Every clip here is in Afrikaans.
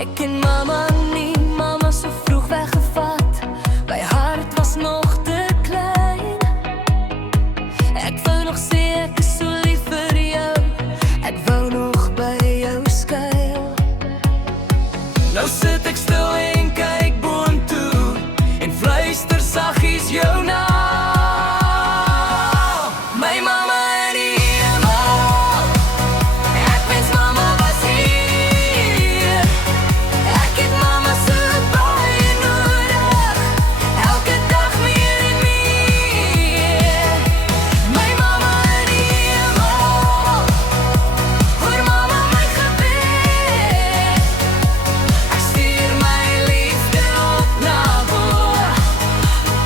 Ek en mama nie, mama so vroeg weggevat. My hart was nog te klein. Ek wou nog sê ek is so lief vir jou. Ek wou nog by jou skuil. Nou sit ek stil en kyk boontoe en fluister saggies jou naam. My mama in die hemel, ek wens mama was hier. Ek het mama so baie nodig, elke dag meer en meer. My mama in die hemel, hoor mama my gebed. Ek stuur my liefde op na bo,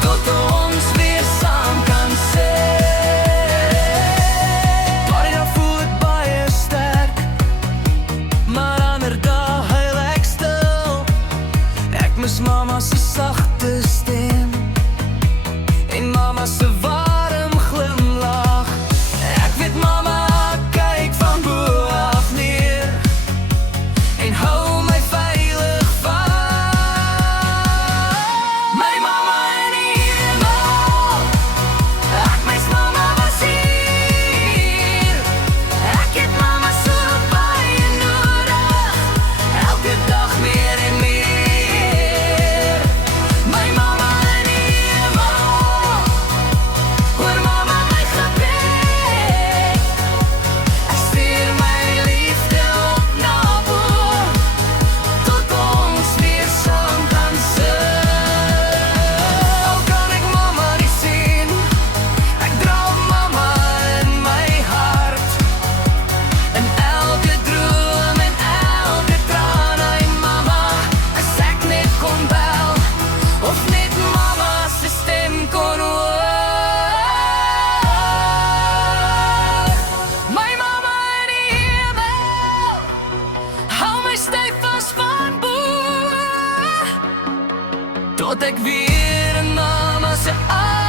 tot ons weer saam kan sit. Party voel ek baie sterk, maar ander dae huil ek stil. Ek mis mama se sagte stem en mama se warm glimlag. Ek weet mama kyk van bo af neer en hou my veilig vas. My mama in die hemel, ek mis mama was hier. Ek het mama so baie nodig, elke dag meer en meer. My mama in die hemel, hoor mama my gebed. Ek stuur my liefde op na bo, tot ons weer saam kan sit. Al kan ek mama nie sien, ek dra mama in my hart. In elke droom en elke traan, ai mama, as ek net kon bel, of net mama se stem kon hoor. My mama in die hemel, hou my styf vas van bo, tot ek weer in mama se arms